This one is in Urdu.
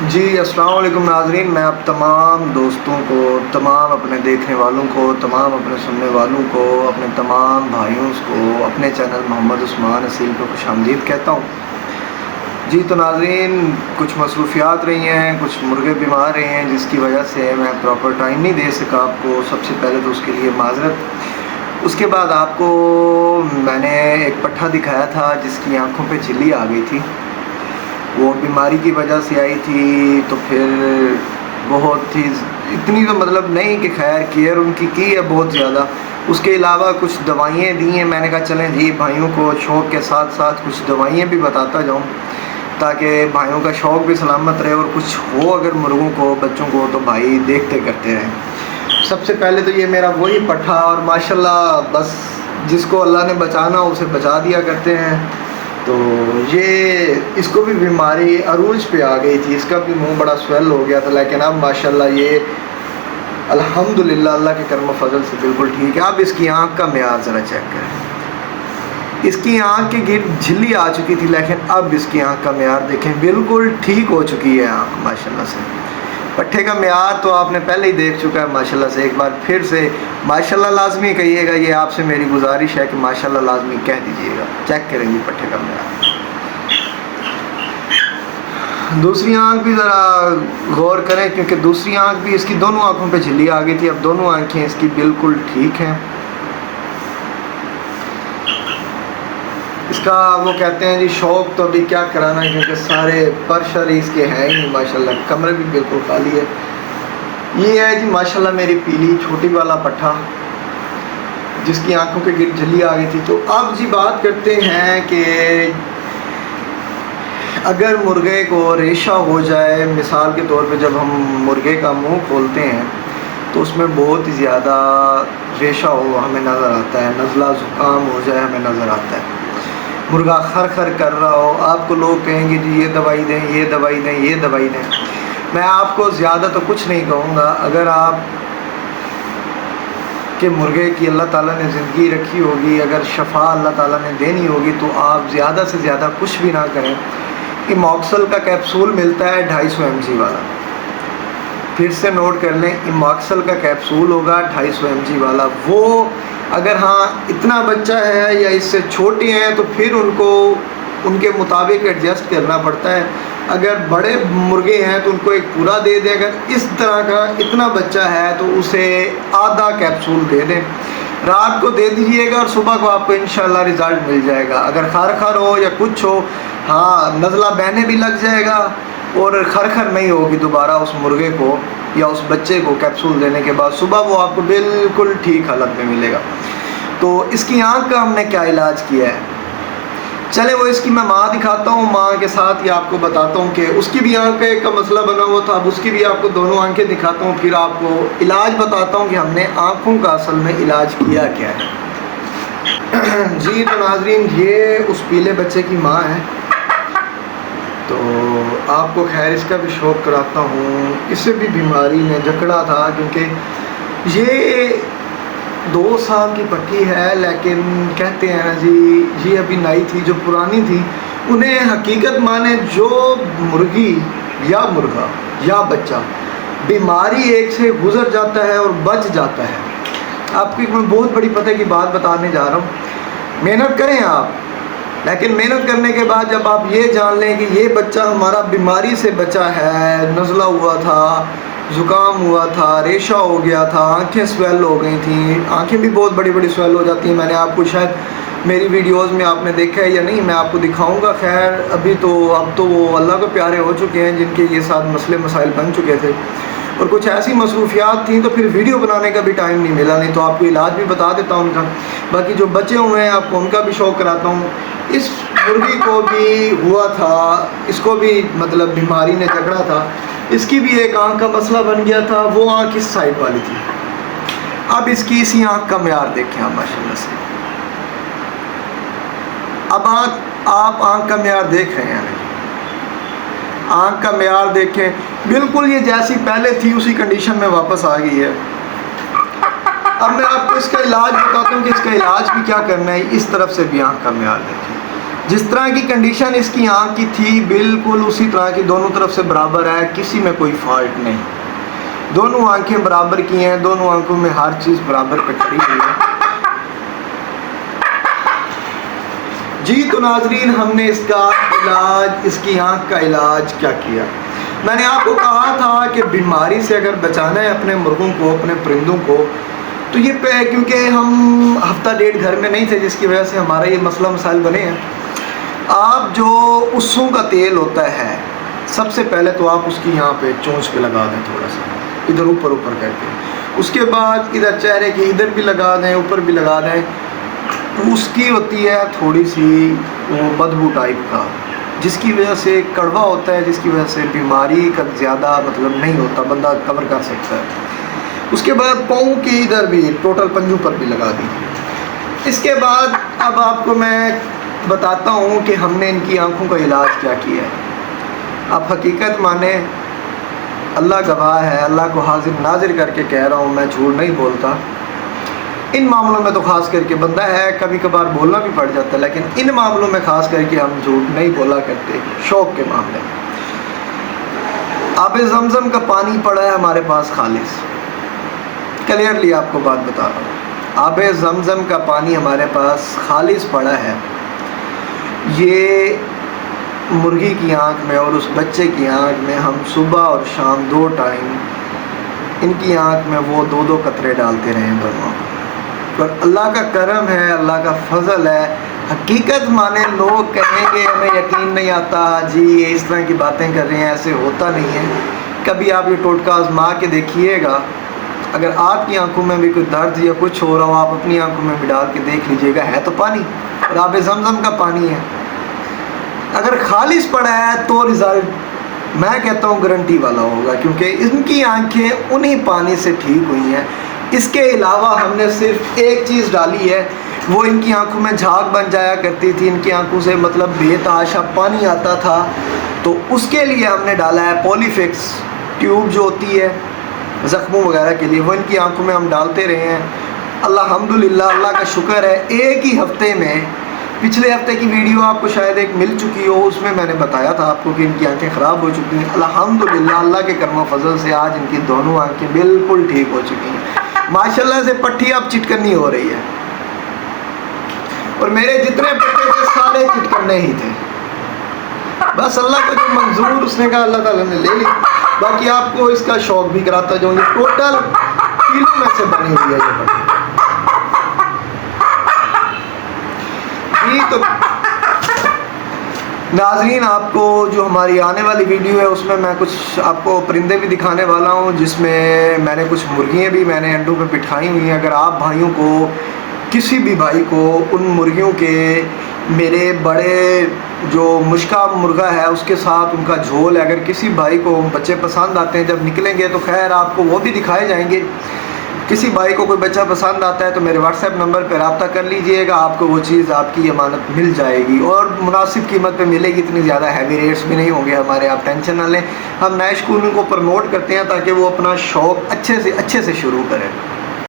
جی السلام علیکم ناظرین، میں اب تمام دوستوں کو، تمام اپنے دیکھنے والوں کو، تمام اپنے سننے والوں کو، اپنے تمام بھائیوں کو اپنے چینل محمد عثمان اصیل کو خوش آمدید کہتا ہوں۔ جی تو ناظرین، کچھ مصروفیات رہی ہیں، کچھ مرغے بیمار رہے ہیں، جس کی وجہ سے میں پراپر ٹائم نہیں دے سکا آپ کو۔ سب سے پہلے تو اس کے لیے معذرت۔ اس کے بعد آپ کو میں نے ایک پٹھا دکھایا تھا جس کی آنکھوں پہ جھلی آ گئی تھی، وہ بیماری کی وجہ سے آئی تھی، تو پھر بہت ہی اتنی تو مطلب نہیں کہ خیر کیئر ان کی ہے بہت زیادہ۔ اس کے علاوہ کچھ دوائیں دی ہیں، میں نے کہا چلیں جی بھائیوں کو شوق کے ساتھ ساتھ کچھ دوائیں بھی بتاتا جاؤں تاکہ بھائیوں کا شوق بھی سلامت رہے، اور کچھ ہو اگر مرغوں کو، بچوں کو، تو بھائی دیکھتے کرتے رہیں۔ سب سے پہلے تو یہ میرا وہی پٹھا، اور ماشاءاللہ بس جس کو اللہ نے بچانا اسے بچا دیا کرتے ہیں۔ تو یہ اس کو بھی بیماری عروج پہ آ گئی تھی، اس کا بھی منہ بڑا سویل ہو گیا تھا، لیکن اب ماشاءاللہ یہ الحمدللہ اللہ کے کرم و فضل سے بالکل ٹھیک ہے۔ اب اس کی آنکھ کا معیار ذرا چیک کریں، اس کی آنکھ کے گرد جھلی آ چکی تھی، لیکن اب اس کی آنکھ کا معیار دیکھیں، بالکل ٹھیک ہو چکی ہے آنکھ ماشاءاللہ سے۔ پٹھے کا معیار تو آپ نے پہلے ہی دیکھ چکا ہے ماشاءاللہ سے، ایک بار پھر سے ماشاءاللہ لازمی کہیے گا، یہ آپ سے میری گزارش ہے کہ ماشاءاللہ لازمی کہہ دیجیے گا۔ چیک کریں گے پٹھے کا معیار۔ دوسری آنکھ بھی ذرا غور کریں، کیونکہ دوسری آنکھ بھی، اس کی دونوں آنکھوں پہ جھلی آ گئی تھی، اب دونوں آنکھیں اس کی بالکل ٹھیک ہیں۔ اس کا وہ کہتے ہیں جی شوق تو ابھی کیا کرانا ہے، کیونکہ سارے پرشر اس کے ہیں ہی ماشاءاللہ، کمرے بھی بالکل خالی ہے۔ یہ ہے جی ماشاءاللہ میری پیلی چھوٹی والا پٹھا جس کی آنکھوں کے گرد جھلی آ گئی تھی۔ تو اب جی بات کرتے ہیں کہ اگر مرغے کو ریشہ ہو جائے، مثال کے طور پہ جب ہم مرغے کا منہ کھولتے ہیں تو اس میں بہت ہی زیادہ ریشہ ہو ہمیں نظر آتا ہے، نزلہ زکام ہو جائے ہمیں نظر آتا ہے، مرغا خر خر کر رہا ہو، آپ کو لوگ کہیں گے جی یہ دوائی دیں، یہ دوائی دیں، یہ دوائی دیں۔ میں آپ کو زیادہ تو کچھ نہیں کہوں گا، اگر آپ کہ مرغے کی اللہ تعالیٰ نے زندگی رکھی ہوگی، اگر شفا اللہ تعالیٰ نے دینی ہوگی، تو آپ زیادہ سے زیادہ کچھ بھی نہ کریں۔ ایماکسل کا کیپسول ملتا ہے 250 mg والا، پھر سے نوٹ کر لیں، ایماکسل کا کیپسول ہوگا 250 mg والا۔ وہ اگر ہاں اتنا بچہ ہے یا اس سے چھوٹے ہیں تو پھر ان کو ان کے مطابق ایڈجسٹ کرنا پڑتا ہے، اگر بڑے مرغے ہیں تو ان کو ایک پورا دے دیں، اگر اس طرح کا اتنا بچہ ہے تو اسے آدھا کیپسول دے دیں، رات کو دے دیجیے گا اور صبح کو آپ کو انشاءاللہ رزلٹ مل جائے گا۔ اگر خر خر ہو یا کچھ ہو، ہاں نزلہ بہنے بھی لگ جائے گا اور خر خر نہیں ہوگی دوبارہ اس مرغے کو یا اس بچے کو کیپسول دینے کے بعد، صبح وہ آپ کو بالکل ٹھیک حالت میں ملے گا۔ تو اس کی آنکھ کا ہم نے کیا علاج کیا ہے، چلے وہ اس کی میں ماں دکھاتا ہوں، ماں کے ساتھ ہی آپ کو بتاتا ہوں کہ اس کی بھی آنکھ کا مسئلہ بنا ہوا تھا، اب اس کی بھی آپ کو دونوں آنکھیں دکھاتا ہوں، پھر آپ کو علاج بتاتا ہوں کہ ہم نے آنکھوں کا اصل میں علاج کیا کیا ہے۔ جی تو ناظرین، یہ اس پیلے بچے کی ماں ہے، تو آپ کو خیر اس کا بھی شوق کراتا ہوں۔ اس سے بھی بیماری نے جکڑا تھا، کیونکہ یہ 2 سال کی پٹھی ہے، لیکن کہتے ہیں جی یہ ابھی نئی تھی، جو پرانی تھی انہیں حقیقت مانے جو مرغی یا مرغا یا بچہ بیماری ایک سے گزر جاتا ہے اور بچ جاتا ہے۔ آپ کو ایک میں بہت بڑی پتہ کی بات بتانے جا رہا ہوں، محنت کریں آپ، لیکن محنت کرنے کے بعد جب آپ یہ جان لیں کہ یہ بچہ ہمارا بیماری سے بچا ہے، نزلہ ہوا تھا، زکام ہوا تھا، ریشہ ہو گیا تھا، آنکھیں سویل ہو گئی تھیں، آنکھیں بھی بہت بڑی بڑی سویل ہو جاتی ہیں، میں نے آپ کو شاید میری ویڈیوز میں آپ نے دیکھا ہے یا نہیں، میں آپ کو دکھاؤں گا۔ خیر ابھی تو اب تو وہ اللہ کو پیارے ہو چکے ہیں جن کے یہ ساتھ مسئلے مسائل بن چکے تھے، اور کچھ ایسی مصروفیات تھیں تو پھر ویڈیو بنانے کا بھی ٹائم نہیں ملا، نہیں تو آپ کو علاج بھی بتا دیتا ہوں ان کا۔ باقی جو بچے ہوئے ہیں آپ کو ان کا بھی شوق کراتا ہوں۔ اس مرغی کو بھی ہوا تھا، اس کو بھی مطلب بیماری نے جکڑا تھا، اس کی بھی ایک آنکھ کا مسئلہ بن گیا تھا، وہ آنکھ اس سائڈ والی تھی۔ اب اس کی اسی آنکھ کا معیار دیکھیں آپ ماشاءاللہ سے، اب آپ آنکھ کا معیار دیکھ رہے ہیں، آنکھ کا معیار دیکھیں، بالکل یہ جیسی پہلے تھی اسی کنڈیشن میں واپس آ گئی ہے۔ اب میں آپ کو اس کا علاج بتاتا ہوں کہ اس کا علاج بھی کیا کرنا ہے۔ اس طرف سے بھی آنکھ کا معیار دیکھیں، جس طرح کی کنڈیشن اس کی آنکھ کی تھی بالکل اسی طرح کی دونوں طرف سے برابر ہے، کسی میں کوئی فالٹ نہیں، دونوں آنکھیں برابر کی ہیں، دونوں آنکھوں میں ہر چیز برابر پہ کھڑی ہوئی ہے۔ جی تو ناظرین، ہم نے اس کا علاج، اس کی آنکھ کا علاج کیا کیا؟ میں نے آپ کو کہا تھا کہ بیماری سے اگر بچانا ہے اپنے مرغوں کو، اپنے پرندوں کو، تو یہ کیونکہ ہم ہفتہ ڈیڑھ گھر میں نہیں تھے، جس کی وجہ سے ہمارا یہ مسئلہ مسائل بنے ہیں۔ آپ جو اسوں کا تیل ہوتا ہے، سب سے پہلے تو آپ اس کی یہاں پہ چونچ پہ لگا دیں، تھوڑا سا ادھر اوپر کر کے، اس کے بعد ادھر چہرے کے ادھر بھی لگا دیں، اوپر بھی لگا دیں۔ اس کی ہوتی ہے تھوڑی سی بدبو ٹائپ کا، جس کی وجہ سے کڑوا ہوتا ہے، جس کی وجہ سے بیماری کا زیادہ مطلب نہیں ہوتا، بندہ کور کر سکتا ہے۔ اس کے بعد پاؤں کی ادھر بھی ٹوٹل پنجوں پر بھی لگا دی۔ اس کے بعد اب آپ کو میں بتاتا ہوں کہ ہم نے ان کی آنکھوں کا علاج کیا کیا ہے۔ آپ حقیقت مانیں، اللہ گواہ ہے، اللہ کو حاضر ناظر کر کے کہہ رہا ہوں، میں جھوٹ نہیں بولتا۔ ان معاملوں میں تو خاص کر کے بندہ ہے، کبھی کبھار بولنا بھی پڑ جاتا ہے، لیکن ان معاملوں میں خاص کر کے ہم جھوٹ نہیں بولا کرتے، شوق کے معاملے میں۔ آب زمزم کا پانی پڑا ہے ہمارے پاس خالص، کلیئرلی آپ کو بات بتا رہا ہوں، آب زمزم کا پانی ہمارے پاس خالص پڑا ہے۔ یہ مرغی کی آنکھ میں اور اس بچے کی آنکھ میں ہم صبح اور شام 2 ٹائم ان کی آنکھ میں وہ 2 قطرے ڈالتے رہے ہیں دونوں، اور اللہ کا کرم ہے، اللہ کا فضل ہے۔ حقیقت مانے لوگ کہیں گے ہمیں یقین نہیں آتا، جی یہ اس طرح کی باتیں کر رہے ہیں، ایسے ہوتا نہیں ہے۔ کبھی آپ یہ ٹوٹکا آزما کے دیکھیے گا، اگر آپ کی آنکھوں میں بھی کوئی درد یا کچھ ہو رہا ہو، آپ اپنی آنکھوں میں بھی ڈال کے دیکھ لیجئے گا، ہے تو پانی، اور آب زمزم کا پانی ہے۔ اگر خالص پڑا ہے تو رزلٹ میں کہتا ہوں گارنٹی والا ہوگا، کیونکہ ان کی آنکھیں انہی پانی سے ٹھیک ہوئی ہیں۔ اس کے علاوہ ہم نے صرف ایک چیز ڈالی ہے، وہ ان کی آنکھوں میں جھاگ بن جایا کرتی تھی، ان کی آنکھوں سے مطلب بے تحاشا پانی آتا تھا، تو اس کے لیے ہم نے ڈالا ہے پولی فکس ٹیوب جو ہوتی ہے زخموں وغیرہ کے لیے، وہ ان کی آنکھوں میں ہم ڈالتے رہے ہیں۔ الحمدللہ، اللہ کا شکر ہے، ایک ہی ہفتے میں، پچھلے ہفتے کی ویڈیو آپ کو شاید ایک مل چکی ہو، اس میں نے بتایا تھا آپ کو کہ ان کی آنکھیں خراب ہو چکی ہیں۔ الحمدللہ، اللہ کے کرم و فضل سے آج ان کی دونوں آنکھیں بالکل ٹھیک ہو چکی ہیں، ماشاءاللہ سے پٹھی اب چٹکنی ہو رہی ہے، اور میرے جتنے بچے تھے سارے چٹکنے ہی تھے، بس اللہ کو جو منظور اس نے کہا اللہ تعالیٰ نے لے لی۔ باقی آپ کو اس کا شوق بھی کراتا جاؤں گی، ٹوٹل کلو میں سے بنی ہوئی ہے یہ پٹھی۔ جی تو ناظرین، آپ کو جو ہماری آنے والی ویڈیو ہے اس میں میں کچھ آپ کو پرندے بھی دکھانے والا ہوں، جس میں میں نے کچھ مرغیاں بھی میں نے انڈوں پہ بٹھائی ہوئی ہیں۔ اگر آپ بھائیوں کو، کسی بھی بھائی کو ان مرغیوں کے، میرے بڑے جو مشکا مرغہ ہے اس کے ساتھ ان کا جھول ہے، اگر کسی بھائی کو بچے پسند آتے ہیں، جب نکلیں گے تو خیر آپ کو وہ بھی دکھائے جائیں گے۔ کسی بھائی کو کوئی بچہ پسند آتا ہے تو میرے واٹس ایپ نمبر پہ رابطہ کر لیجئے گا، آپ کو وہ چیز آپ کی امانت مل جائے گی، اور مناسب قیمت پہ ملے گی، اتنی زیادہ ہیوی ریٹس بھی نہیں ہوں گے ہمارے، آپ ٹینشن نہ لیں۔ ہم نئے شکونوں کو پروموٹ کرتے ہیں تاکہ وہ اپنا شوق اچھے سے شروع کریں۔